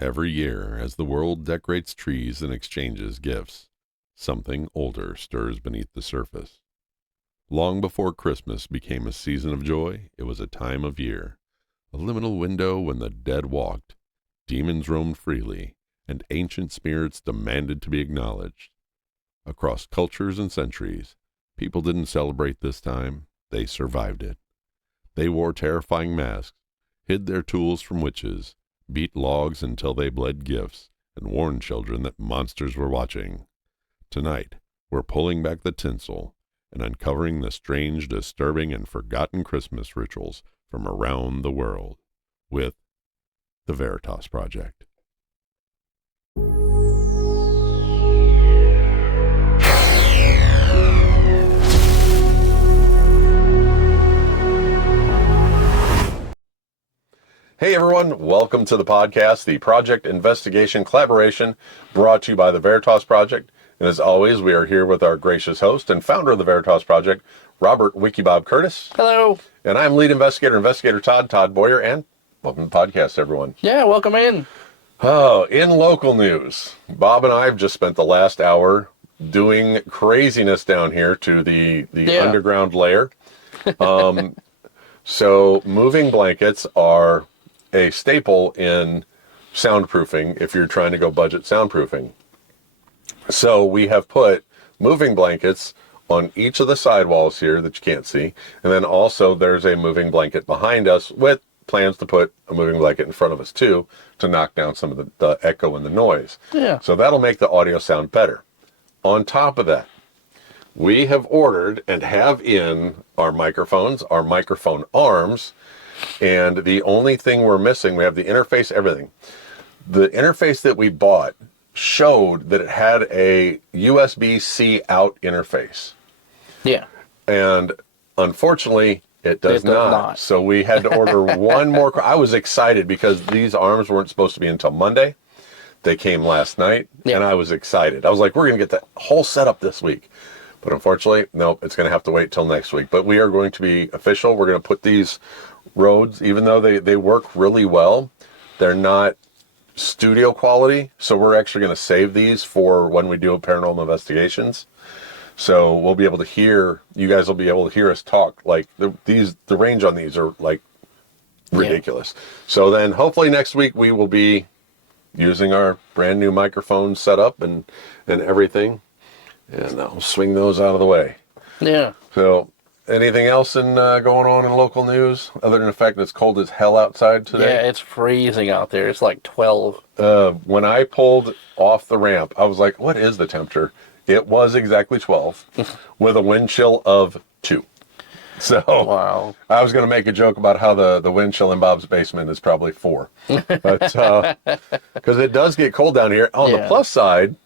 Every year, as the world decorates trees and exchanges gifts, something older stirs beneath the surface. Long before Christmas became a season of joy, it was a time of year, a liminal window when the dead walked, demons roamed freely, and ancient spirits demanded to be acknowledged. Across cultures and centuries, people didn't celebrate this time, they survived it. They wore terrifying masks, hid their tools from witches, beat logs until they bled gifts, and warned children that monsters were watching. Tonight, we're pulling back the tinsel and uncovering the strange, disturbing, and forgotten Christmas rituals from around the world with the Veritas Project. Hey everyone, welcome to the podcast, the Project Investigation Collaboration, brought to you by the Veritas Project. And as always, we are here with our gracious host and founder of the Veritas Project, Robert Wikibob Curtis. Hello. And I'm lead investigator Todd Boyer, and welcome to the podcast, everyone. Yeah, welcome in. Oh, in local news, Bob and I have just spent the last hour doing craziness down here to the underground lair. So moving blankets are a staple in soundproofing if you're trying to go budget soundproofing. So we have put moving blankets on each of the sidewalls here that you can't see, and then also there's a moving blanket behind us with plans to put a moving blanket in front of us too to knock down some of the echo and the noise. Yeah. So that'll make the audio sound better. On top of that, we have ordered and have in our microphones, our microphone arms, and the only thing we're missing, we have the interface, everything. The interface that we bought showed that it had a USB-C out interface. Yeah. And unfortunately, it does not. So we had to order one more. I was excited because these arms weren't supposed to be until Monday. They came last night, and I was excited. I was like, we're going to get the whole setup this week. But unfortunately, nope, it's going to have to wait till next week. But we are going to be official. We're going to put these Rhodes, even though they work really well, they're not studio quality. So we're actually going to save these for when we do paranormal investigations. So we'll be able to hear, you guys will be able to hear us talk. Like the range on these are like ridiculous. Yeah. So then hopefully next week we will be using our brand new microphone setup and everything. And I'll swing those out of the way. Yeah. So anything else going on in local news other than the fact that it's cold as hell outside today? Yeah, it's freezing out there. It's like 12. When I pulled off the ramp, I was like, what is the temperature? It was exactly 12 with a wind chill of 2. So wow. I was going to make a joke about how the wind chill in Bob's basement is probably 4. But because it does get cold down here. On the plus side,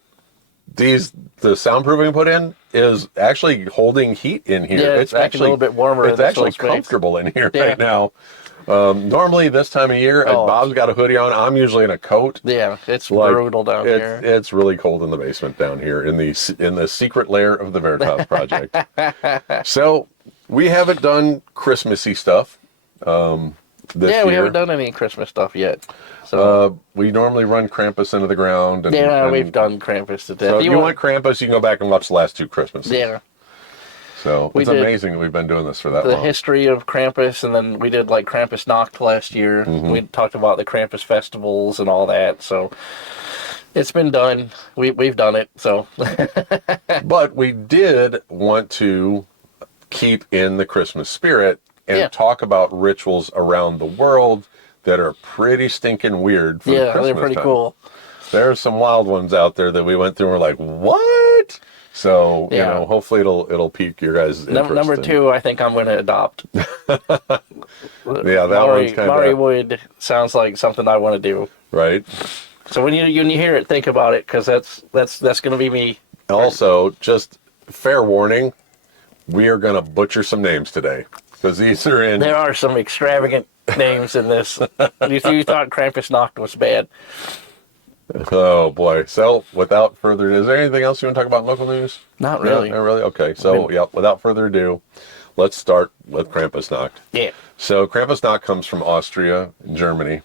the soundproofing put in is actually holding heat in here. Yeah, it's actually a little bit warmer. It's actually comfortable in here right now. Normally this time of year, Bob's got a hoodie on. I'm usually in a coat. Yeah, it's brutal down here. It's really cold in the basement down here in the secret lair of the Veritas Project. So we haven't done Christmassy stuff this year. We haven't done any Christmas stuff yet. So we normally run Krampus into the ground. And we've done Krampus to death. So if you want Krampus, you can go back and watch the last 2 Christmases. Yeah. So it's amazing that we've been doing this for that long. The history of Krampus, and then we did like Krampus Nacht last year. Mm-hmm. We talked about the Krampus festivals and all that. So it's been done. We've done it. So, but we did want to keep in the Christmas spirit and talk about rituals around the world that are pretty stinking weird for the Christmas they're pretty time. Cool. There's some wild ones out there that we went through and we're like, what? So, you know, hopefully it'll pique your guys' interest. Number 2, I think I'm going to adopt. That one's kind of... Maury Wood sounds like something I want to do. Right. So when you hear it, think about it, because that's going to be me. Also, just fair warning, we are going to butcher some names today. Because these are in... There are some extravagant names in this. You thought Krampus Nacht was bad. Oh, boy. So, without further ado, is there anything else you want to talk about in local news? Not really. No, not really? Okay. So, without further ado, let's start with Krampus Nacht. Yeah. So, Krampus Nacht comes from Austria and Germany.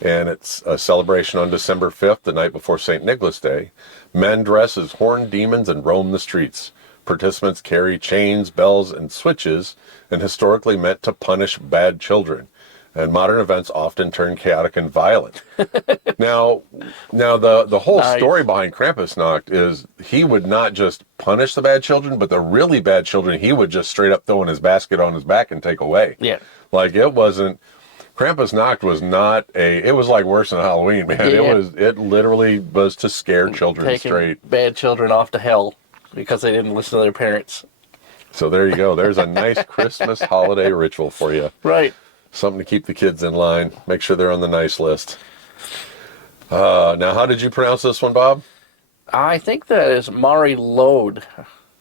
And it's a celebration on December 5th, the night before St. Nicholas Day. Men dress as horned demons and roam the streets. Participants carry chains, bells, and switches, and historically meant to punish bad children. And modern events often turn chaotic and violent. Now the whole story behind Krampusnacht is he would not just punish the bad children, but the really bad children he would just straight up throw in his basket on his back and take away. Yeah. Like it wasn't, Krampusnacht was not it was like worse than Halloween, man. Yeah. It literally was to scare children Taking straight. bad children off to hell because they didn't listen to their parents. So there you go. There's a nice Christmas holiday ritual for you. Right. Something to keep the kids in line. Make sure they're on the nice list. Now, how did you pronounce this one, Bob? I think that is Mari Lode.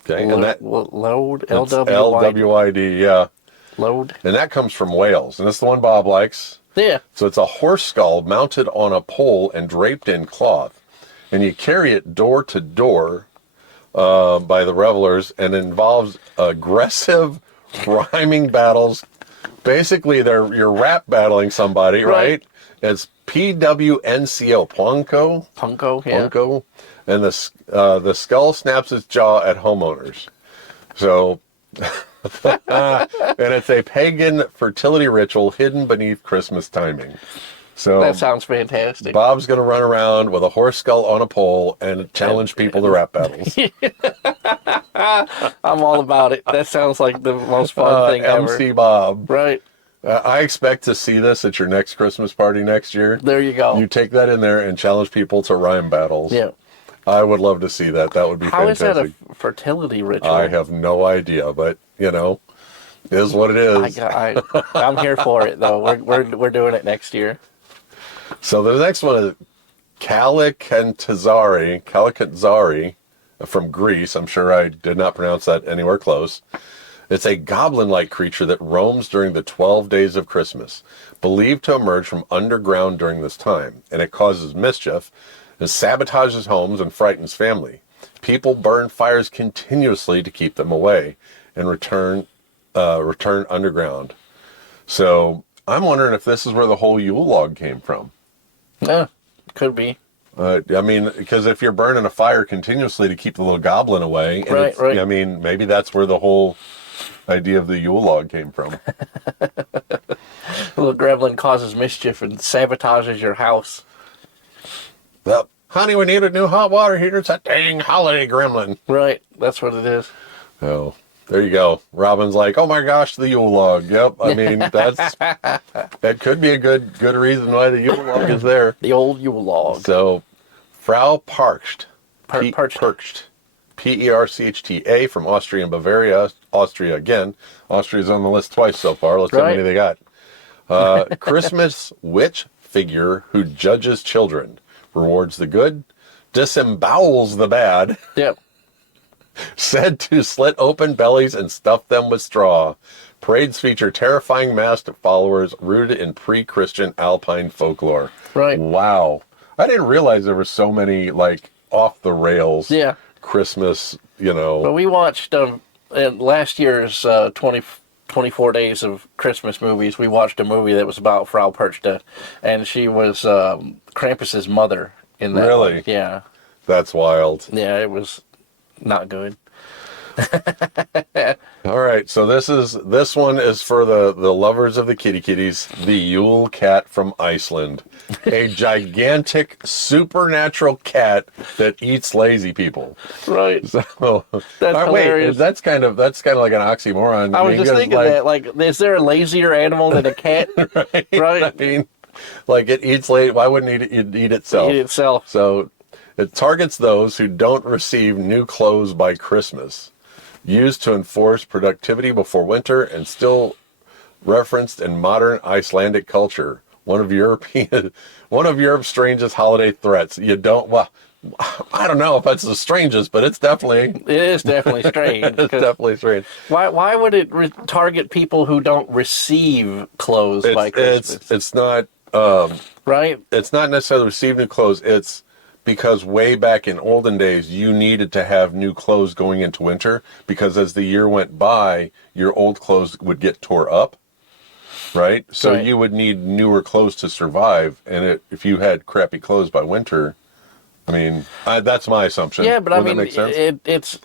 Okay, and that Lode, L L-W-I-D. W-I-D, yeah. Lode. And that comes from Wales, and it's the one Bob likes. Yeah. So it's a horse skull mounted on a pole and draped in cloth, and you carry it door to door by the revelers, and it involves aggressive rhyming battles. Basically, you're rap battling somebody, right? It's PWNCO, Plunko. Punko, yeah. Plunko. And the skull snaps its jaw at homeowners. So, and it's a pagan fertility ritual hidden beneath Christmas timing. So That sounds fantastic. Bob's going to run around with a horse skull on a pole and challenge people to rap battles. I'm all about it. That sounds like the most fun thing ever. MC Bob. Right. I expect to see this at your next Christmas party next year. There you go. You take that in there and challenge people to rhyme battles. Yeah. I would love to see that. That would be fantastic. How is that a fertility ritual? I have no idea, but, it is what it is. I'm here for it, though. We're doing it next year. So the next one is Kalikantazari from Greece. I'm sure I did not pronounce that anywhere close. It's a goblin-like creature that roams during the 12 days of Christmas, believed to emerge from underground during this time, and it causes mischief, it sabotages homes and frightens family. People burn fires continuously to keep them away and return underground. So I'm wondering if this is where the whole Yule log came from. Yeah, could be. Because if you're burning a fire continuously to keep the little goblin away, and right. Maybe that's where the whole idea of the Yule log came from. The little gremlin causes mischief and sabotages your house. Well, honey, we need a new hot water heater. It's a dang holiday gremlin. Right, that's what it is. Oh, there you go. Robin's like, oh my gosh, the Yule log. Yep, that could be a good reason why the Yule log is there. The old Yule log. So, Frau Parcht. Perched. Perchta from Austria and Bavaria. Austria again. Austria's on the list twice so far. Let's see how many they got. Christmas witch figure who judges children, rewards the good, disembowels the bad. Yep. Said to slit open bellies and stuff them with straw. Parades feature terrifying masked followers rooted in pre-Christian alpine folklore. Right. Wow. I didn't realize there were so many, off the rails Christmas, But we watched in last year's 24 days of Christmas movies, we watched a movie that was about Frau Perchta, and she was Krampus's mother in that Really? one. Yeah. That's wild. Yeah, it was not good. All right, so this one is for the lovers of the kitties, the Yule cat from Iceland, a gigantic supernatural cat that eats lazy people. Right. So that's hilarious. Wait, that's kind of like an oxymoron. I was just thinking that, is there a lazier animal than a cat? Right. I mean, it eats late. Why wouldn't it eat itself? Eat itself. So it targets those who don't receive new clothes by Christmas. Used to enforce productivity before winter and still referenced in modern Icelandic culture. One of Europe's strangest holiday threats. I don't know if that's the strangest, but it's definitely... It is definitely strange. It's definitely strange. Why would it target people who don't receive clothes by Christmas? It's not... right? It's not necessarily receive new clothes. It's because way back in olden days, you needed to have new clothes going into winter because as the year went by, your old clothes would get tore up. right? So Right. you would need newer clothes to survive, and if you had crappy clothes by winter, I mean, that's my assumption. Yeah, but I Wouldn't that mean, make sense? it's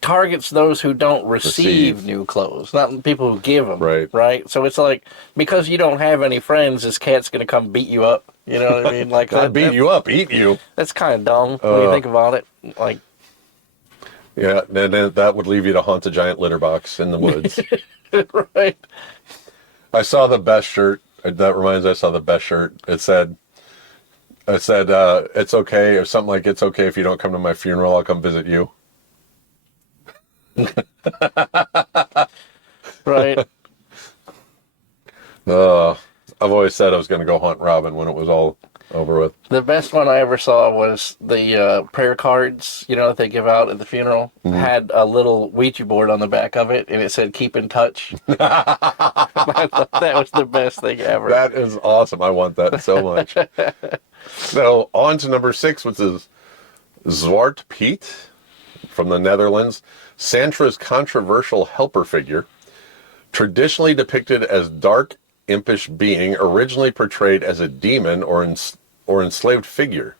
targets those who don't receive Receive, new clothes, not people who give them, right? right? So it's like, because you don't have any friends, this cat's going to come beat you up. You know what I mean? Like, Not beat you up, eat you. that's kind of dumb when you think about it. Like, Yeah, then that would leave you to haunt a giant litter box in the woods. right? I saw the best shirt. That reminds me, I saw the best shirt. I said, it's okay, or something like, it's okay if you don't come to my funeral, I'll come visit you. Right. I've always said I was going to go hunt Robin when it was all over with. The best one I ever saw was the prayer cards, that they give out at the funeral. Had a little Ouija board on the back of it, and it said, "Keep in touch." I thought that was the best thing ever. That is awesome. I want that so much. So on to number 6, which is Zwart Piet from the Netherlands. Sandra's controversial helper figure, traditionally depicted as dark, impish being, originally portrayed as a demon or enslaved figure,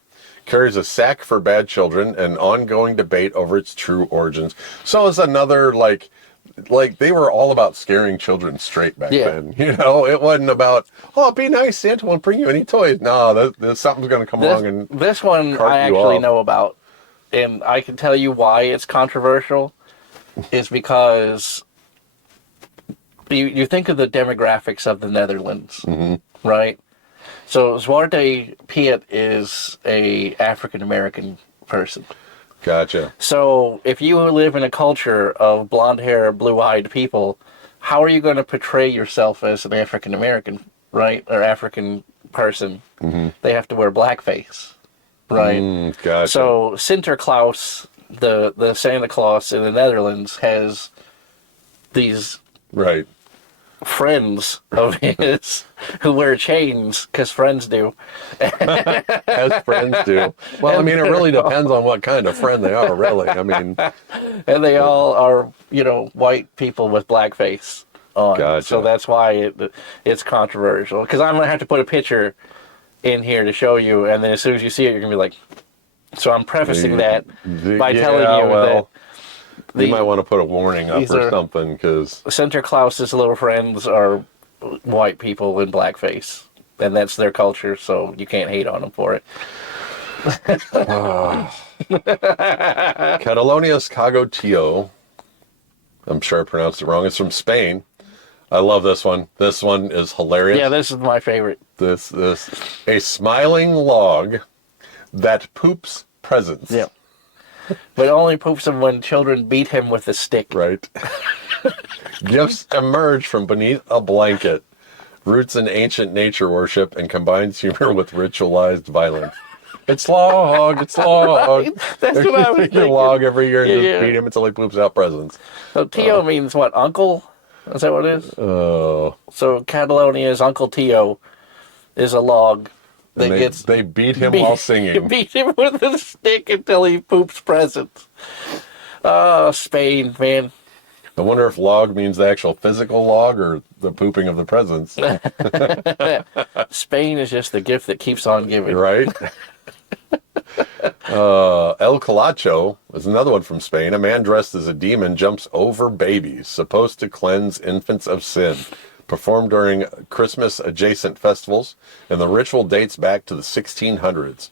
carries a sack for bad children, and ongoing debate over its true origins. So it's another, like they were all about scaring children straight back then. It wasn't about, oh, be nice, Santa won't bring you any toys. No, something's going to come along and this one cart I you actually off. know about, and I can tell you why it's controversial. Is because you think of the demographics of the Netherlands, right? So Zwarte Piet is a African American person. Gotcha. So if you live in a culture of blonde hair, blue-eyed people, how are you going to portray yourself as an African American, right, or African person? They have to wear blackface, right? Gotcha. So Santa Claus, the Santa Claus in the Netherlands, has these right. friends of his who wear chains because friends do. As friends do. Well, I mean, it really depends on what kind of friend they are, really. I mean, And they all are, white people with blackface on. Gotcha. So that's why it's controversial. Because I'm going to have to put a picture in here to show you, and then as soon as you see it, you're going to be like... So I'm prefacing that by telling you that... You might want to put a warning up or something, because... Santa Claus's little friends are white people in blackface. And that's their culture, so you can't hate on them for it. Catalonia's Cagotio. I'm sure I pronounced it wrong. It's from Spain. I love this one. This one is hilarious. Yeah, this is my favorite. This a smiling log that poops presents. Yeah. But only poops them when children beat him with a stick. Right. Gifts emerge from beneath a blanket. Roots in ancient nature worship and combines humor with ritualized violence. It's log. That's what I was thinking. Log every year and Yeah, just beat him until he poops out presents. So Tio means what? Uncle? Is that what it is? Oh. So Catalonia's Uncle Tio is a log that They beat him while singing. Beat him with a stick until he poops presents. Spain, man. I wonder if log means the actual physical log or the pooping of the presents. Spain is just the gift that keeps on giving. Right? El Calacho is another one from Spain. A man dressed as a demon jumps over babies, supposed to cleanse infants of sin. Performed during Christmas-adjacent festivals, and the ritual dates back to the 1600s.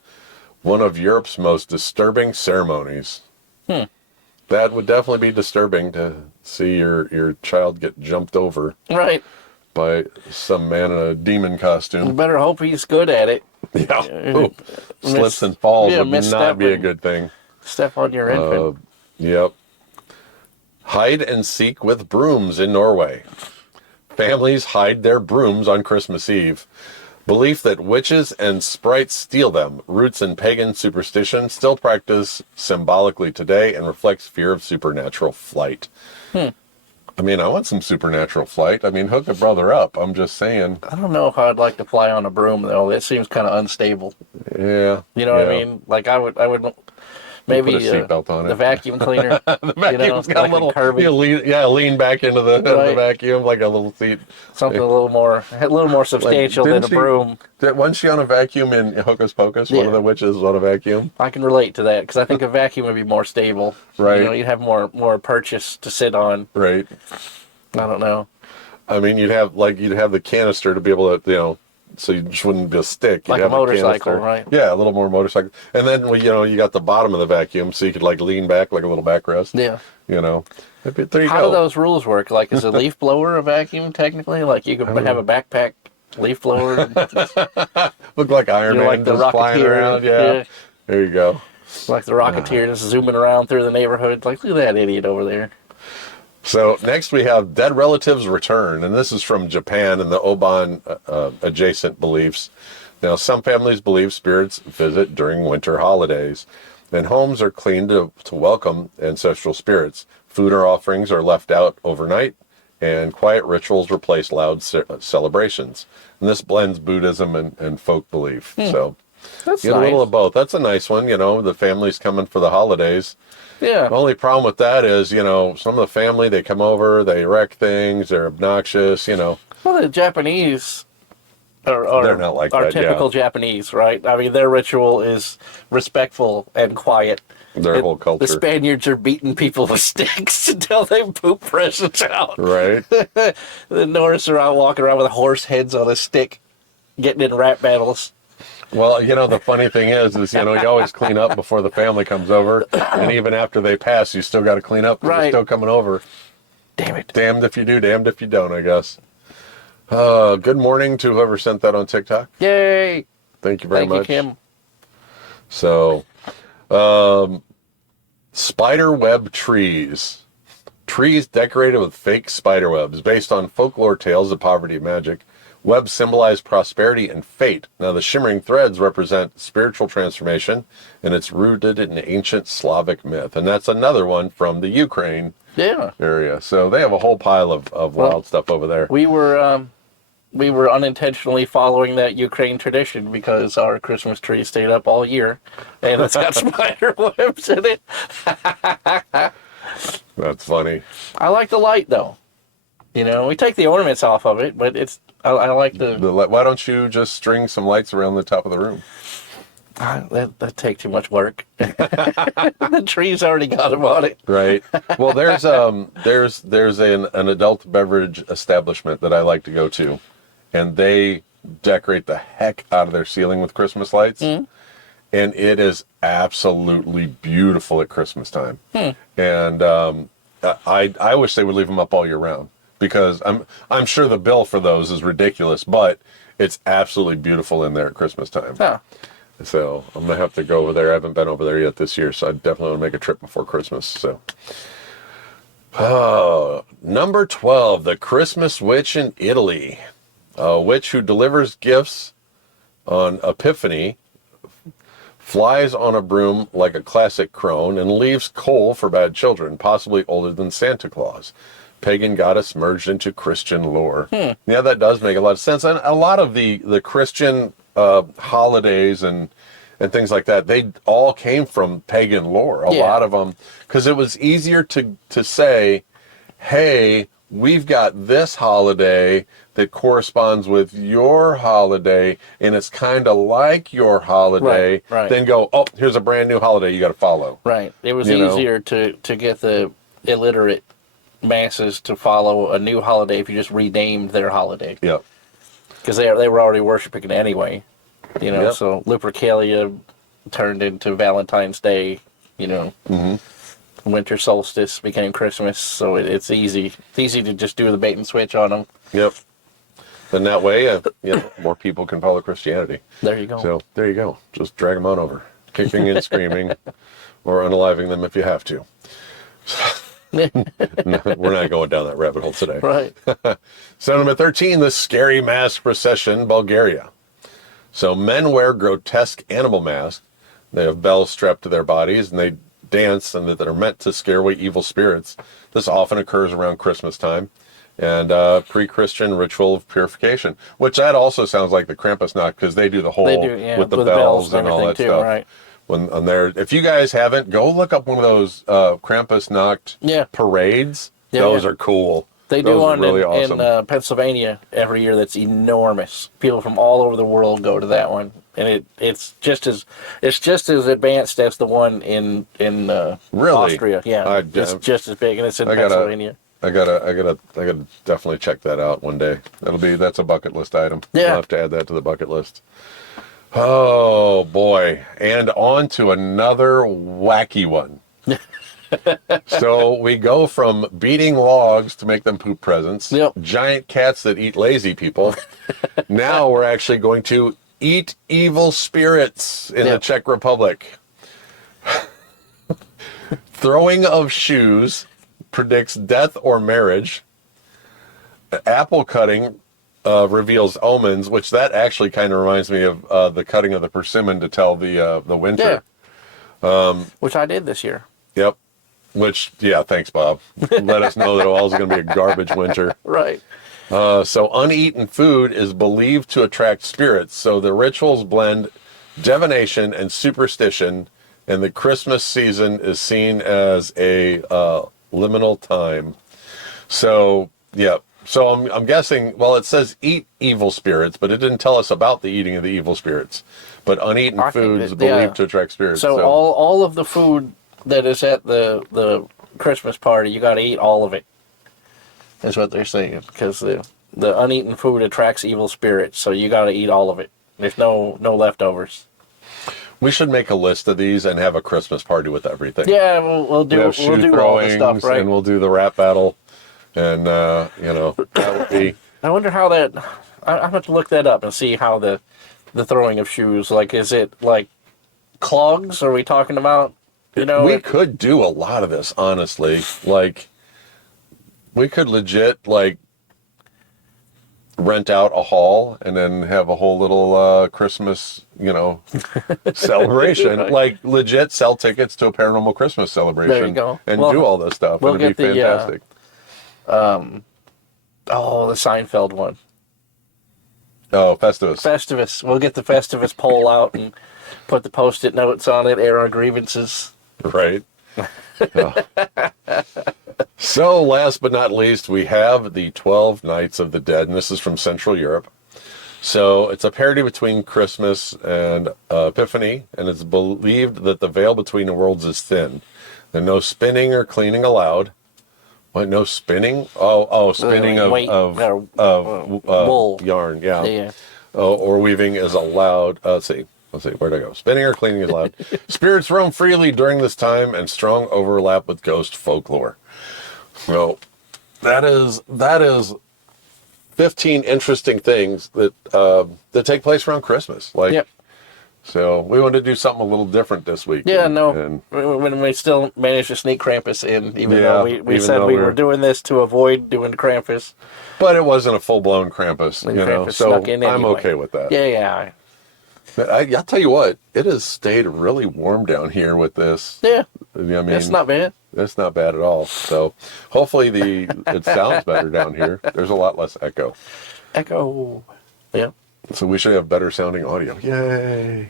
One of Europe's most disturbing ceremonies. That would definitely be disturbing to see your child get jumped over. Right. By some man in a demon costume. You better hope he's good at it. Yeah. Ooh. Slips and falls would not be a good thing. Step on your infant. Yep. Hide and seek with brooms in Norway. Families hide their brooms on Christmas Eve. Belief that witches and sprites steal them, roots in pagan superstition, still practiced symbolically today and reflects fear of supernatural flight. I mean, I want some supernatural flight. I mean, hook a brother up. I'm just saying. I don't know if I'd like to fly on a broom, though. That seems kind of unstable. Yeah. You know what I mean? Like, I would Maybe put a seatbelt on it. the vacuum cleaner. The vacuum's got like a little, curvy. you lean back into the vacuum like a little seat. Something a little more substantial than a broom. Wasn't she on a vacuum in Hocus Pocus? One of the witches was on a vacuum. I can relate to that because I think a vacuum would be more stable. Right. You'd have more purchase to sit on. Right. I don't know. I mean, you'd have the canister to be able to, so you just wouldn't be a stick. You'd like have a motorcycle, right? Yeah, a little more motorcycle. And then, you got the bottom of the vacuum, so you could lean back like a little backrest. Yeah. There you How go. do those rules work? Like, is a leaf blower a vacuum technically? Like, you could have a backpack leaf blower. Look like Iron Man like the just flying Rocketeer. around. Yeah. There you go. Like the Rocketeer just zooming around through the neighborhood. Like, look at that idiot over there. So next we have Dead Relatives Return, and this is from Japan and the Oban adjacent beliefs. Now, some families believe spirits visit during winter holidays, and homes are cleaned to welcome ancestral spirits. Food or offerings are left out overnight, and quiet rituals replace loud celebrations. And this blends Buddhism and folk belief. So That's you get a little of both. That's a nice one. The family's coming for the holidays. Yeah. The only problem with that is, some of the family, they come over, they wreck things, they're obnoxious, Well, the Japanese are they're not like that, typical Japanese, right? I mean, their ritual is respectful and quiet. Their whole culture. The Spaniards are beating people with sticks until they poop presents out. Right. The Norse are out walking around with horse heads on a stick, getting in rap battles. Well, the funny thing is you always clean up before the family comes over, and even after they pass, you still got to clean up because they're still coming over. Damn it. Damned if you do, damned if you don't, I guess. Good morning to whoever sent that on TikTok. Yay. Thank you very much. Thank you, Kim. So, spider web trees. Trees decorated with fake spider webs based on folklore tales of poverty and magic. Webs symbolize prosperity and fate. Now, the shimmering threads represent spiritual transformation, and it's rooted in ancient Slavic myth. And that's another one from the Ukraine area. So they have a whole pile of wild stuff over there. We were unintentionally following that Ukraine tradition because our Christmas tree stayed up all year, and it's got spider webs in it. That's funny. I like the light, though. We take the ornaments off of it, but I like the why don't you just string some lights around the top of the room? That'd take too much work. The tree's already got them on it. Right. Well, there's an adult beverage establishment that I like to go to, and they decorate the heck out of their ceiling with Christmas lights, and it is absolutely beautiful at Christmas time. And I wish they would leave them up all year round, because I'm sure the bill for those is ridiculous, but it's absolutely beautiful in there at Christmas time. Huh. So I'm going to have to go over there. I haven't been over there yet this year, so I definitely want to make a trip before Christmas. So, number 12, the Christmas witch in Italy. A witch who delivers gifts on Epiphany, flies on a broom like a classic crone, and leaves coal for bad children, possibly older than Santa Claus. Pagan goddess merged into Christian lore. Yeah, that does make a lot of sense. And a lot of the Christian holidays and things like that, they all came from pagan lore. A lot of them, because it was easier to say, hey, we've got this holiday that corresponds with your holiday, and it's kind of like your holiday. Right. Then go, oh, here's a brand new holiday you got to follow. Right. It was easier to get the illiterate masses to follow a new holiday if you just renamed their holiday. Yep. Because they were already worshiping it anyway. So Lupercalia turned into Valentine's Day, Winter solstice became Christmas, so it's easy. It's easy to just do the bait and switch on them. Yep. And that way, more people can follow Christianity. There you go. So there you go. Just drag them on over, kicking and screaming, or unaliving them if you have to. No, we're not going down that rabbit hole today. Right. So number 13, the scary mask procession, Bulgaria. So men wear grotesque animal masks. They have bells strapped to their bodies, and they dance, and that are meant to scare away evil spirits. This often occurs around Christmas time, and pre-Christian ritual of purification, which that also sounds like the Krampus knock, because they do the whole with the bells and all that stuff. Right. when on there. If you guys haven't, go look up one of those Krampus Nacht parades. Yeah, those are cool. They those do one really awesome. in Pennsylvania every year. That's enormous. People from all over the world go to that one, and it's just as advanced as the one in really? Austria. Yeah, it's just as big, and it's in Pennsylvania. I gotta definitely check that out one day. That's a bucket list item. Yeah. I'll have to add that to the bucket list. Oh boy. And on to another wacky one. So we go from beating logs to make them poop presents. Yep. Giant cats that eat lazy people. Now we're actually going to eat evil spirits in the Czech Republic. Throwing of shoes predicts death or marriage. Apple cutting reveals omens, which that actually kind of reminds me of the cutting of the persimmon to tell the winter. Yeah. Which I did this year. Yep. Which, thanks, Bob. Let us know that it was going to be a garbage winter. Right. So uneaten food is believed to attract spirits. So the rituals blend divination and superstition, and the Christmas season is seen as a liminal time. So, So I'm guessing, well, it says eat evil spirits, but it didn't tell us about the eating of the evil spirits. But uneaten foods believed to attract spirits. So all of the food that is at the Christmas party, you got to eat all of it. That's what they're saying, because the uneaten food attracts evil spirits, so you got to eat all of it. There's no leftovers. We should make a list of these and have a Christmas party with everything. Yeah, we'll do all the stuff, right? And we'll do the rap battle, and that would be. I wonder how that. I have to look that up and see how the throwing of shoes. Like, is it like clogs? Are we talking about? We could do a lot of this, honestly. Like, we could legit rent out a hall and then have a whole little Christmas, celebration. Right. Like, legit sell tickets to a paranormal Christmas celebration. There you go. And do all this stuff. We'll It'd be fantastic. The Seinfeld one. Oh, Festivus. Festivus. We'll get the Festivus poll out and put the Post-it notes on it, air our grievances. Right. So, last but not least, we have the 12 Nights of the Dead, and this is from Central Europe. So, it's a parody between Christmas and Epiphany, and it's believed that the veil between the worlds is thin. There's no spinning or cleaning allowed. What? No spinning? Spinning of wool yarn. Yeah. Or weaving is allowed. Let's see, where'd I go? Spinning or cleaning is allowed. Spirits roam freely during this time, and strong overlap with ghost folklore. So that is 15 interesting things that take place around Christmas. So we wanted to do something a little different this week. Yeah, when we still managed to sneak Krampus in, even though we said we were doing this to avoid doing the Krampus. But it wasn't a full-blown Krampus, Krampus so snuck in I'm anyway. okay with that. Yeah. But I'll tell you what, it has stayed really warm down here with this. Yeah. I mean, it's not bad. It's not bad at all. So hopefully it sounds better down here. There's a lot less echo. Yeah. So we should have better sounding audio. Yay.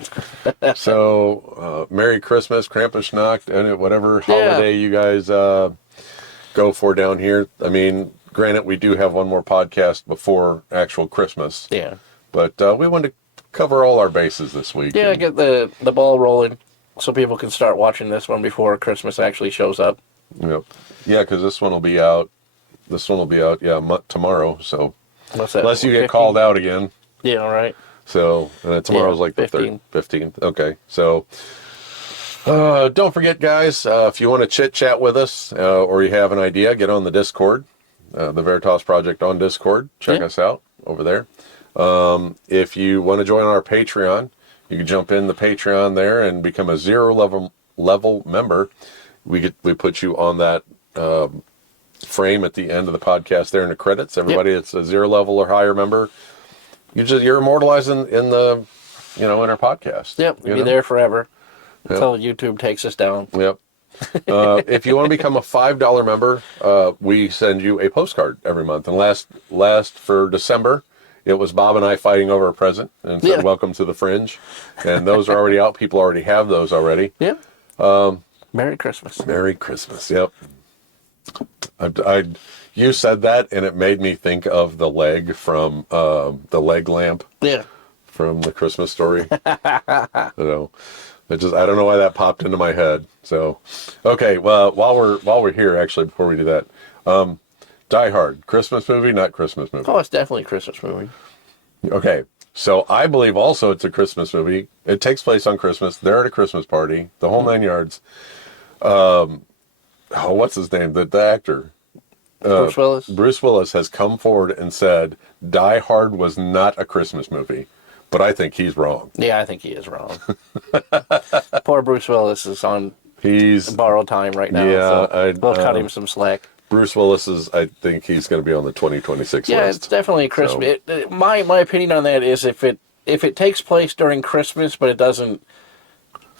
So Merry Christmas, Krampus Nacht, and whatever holiday you guys go for down here. I mean, granted, we do have one more podcast before actual Christmas. Yeah. But we wanted to cover all our bases this week. Yeah, get the ball rolling so people can start watching this one before Christmas actually shows up. Yep. Yeah, because this one will be out. Tomorrow. So what's that? Unless you get called out again. Yeah, all right. So tomorrow's like the 15th. Okay. So don't forget, guys, if you want to chit-chat with us or you have an idea, get on the Discord, the Veritas Project on Discord. Check us out over there. If you want to join our Patreon, you can jump in the Patreon there and become a 0 level member. We put you on that frame at the end of the podcast there in the credits. Everybody that's a 0 level or higher member, you're immortalized in the in our podcast. Yep, we'll be there forever until YouTube takes us down. Yep. If you want to become a $5 member, we send you a postcard every month. And last for December, it was Bob and I fighting over a present and said, welcome to the Fringe. And those are already out. People already have those already. Yeah. Merry Christmas. Merry Christmas. Yep. You said that, and it made me think of the leg from the leg lamp. Yeah. From the Christmas Story. I don't know why that popped into my head. So, okay. Well, while we're here, actually, before we do that, Die Hard, Christmas movie, not Christmas movie. Oh, it's definitely a Christmas movie. Okay. So I believe also it's a Christmas movie. It takes place on Christmas. They're at a Christmas party, the whole 9 yards. What's his name? The actor. Bruce Willis. Bruce Willis has come forward and said Die Hard was not a Christmas movie. But I think he's wrong. Yeah, I think he is wrong. Poor Bruce Willis is on borrowed time right now. Yeah, so we'll cut him some slack. Bruce Willis I think he's going to be on the 2026 yeah, list. It's definitely a Christmas. So. My opinion on that is if it takes place during Christmas, but it doesn't,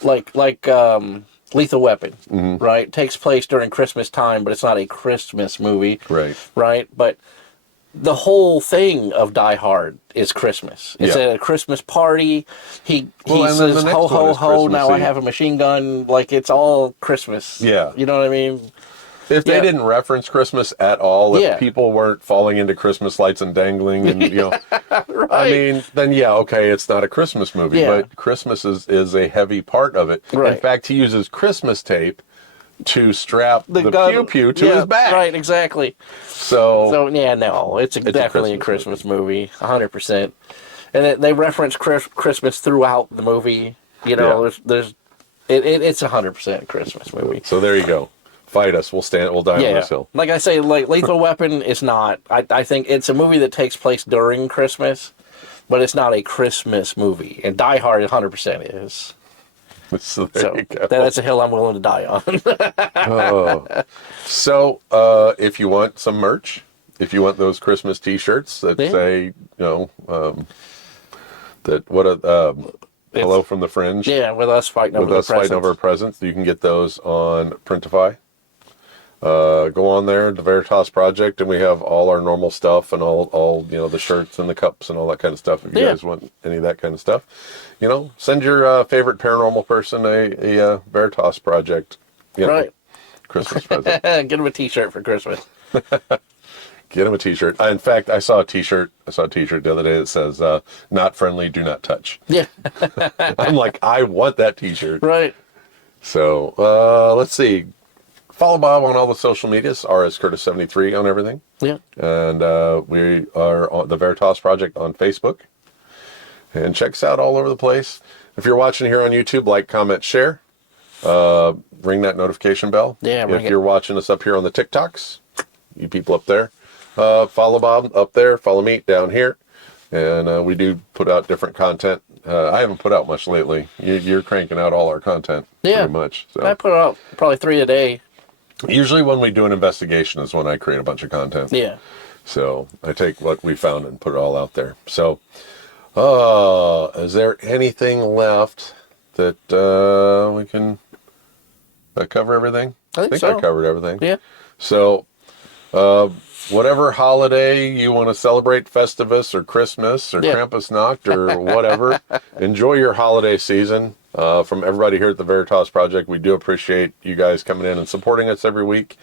like Lethal Weapon, right? It takes place during Christmas time, but it's not a Christmas movie. Right. Right? But the whole thing of Die Hard is Christmas. It's at a Christmas party. He says, ho, ho, ho, now I have a machine gun. Like, it's all Christmas. Yeah. You know what I mean? If they didn't reference Christmas at all, if people weren't falling into Christmas lights and dangling, and right. I mean, then okay, it's not a Christmas movie, but Christmas is a heavy part of it. Right. In fact, he uses Christmas tape to strap the pew-pew to his back. Right, exactly. So yeah, no, it's definitely a Christmas movie, 100%. And they reference Christmas throughout the movie. You know, it's 100% a Christmas movie. So there you go. Fight us. We'll die on this hill. Like I say, like Lethal Weapon is not. I think it's a movie that takes place during Christmas, but it's not a Christmas movie. And Die Hard 100% is. So there you go. That's a hill I'm willing to die on. So if you want some merch, if you want those Christmas T-shirts that say, hello from the Fringe. Yeah, with us fighting over presents. You can get those on Printify. Go on there, the Veritas Project, and we have all our normal stuff and all the shirts and the cups and all that kind of stuff. If you guys want any of that kind of stuff, send your favorite paranormal person a Veritas Project, Christmas present. Get them a T-shirt for Christmas. Get him a T-shirt. In fact, I saw a T-shirt the other day that says, "Not friendly, do not touch." Yeah. I'm like, I want that T-shirt. Right. So let's see. Follow Bob on all the social medias, RSCurtis73 on everything. Yeah. And we are on the Veritas Project on Facebook. And check us out all over the place. If you're watching here on YouTube, like, comment, share. Ring that notification bell. Yeah, if you're watching us up here on the TikToks, you people up there, follow Bob up there. Follow me down here. And we do put out different content. I haven't put out much lately. You're cranking out all our content pretty much. So. I put out probably 3 a day. Usually when we do an investigation is when I create a bunch of content. Yeah. So I take what we found and put it all out there. So is there anything left that we can cover everything? I think so. I covered everything. Yeah. So whatever holiday you want to celebrate, Festivus or Christmas or Krampusnacht or whatever, enjoy your holiday season. From everybody here at the Veritas Project, we do appreciate you guys coming in and supporting us every week.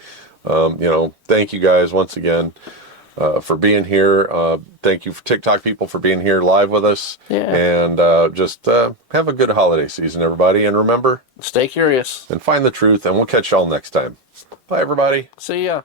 Thank you guys once again for being here. Thank you for TikTok people for being here live with us. Yeah. And just have a good holiday season, everybody. And remember, stay curious and find the truth. And we'll catch y'all next time. Bye, everybody. See ya.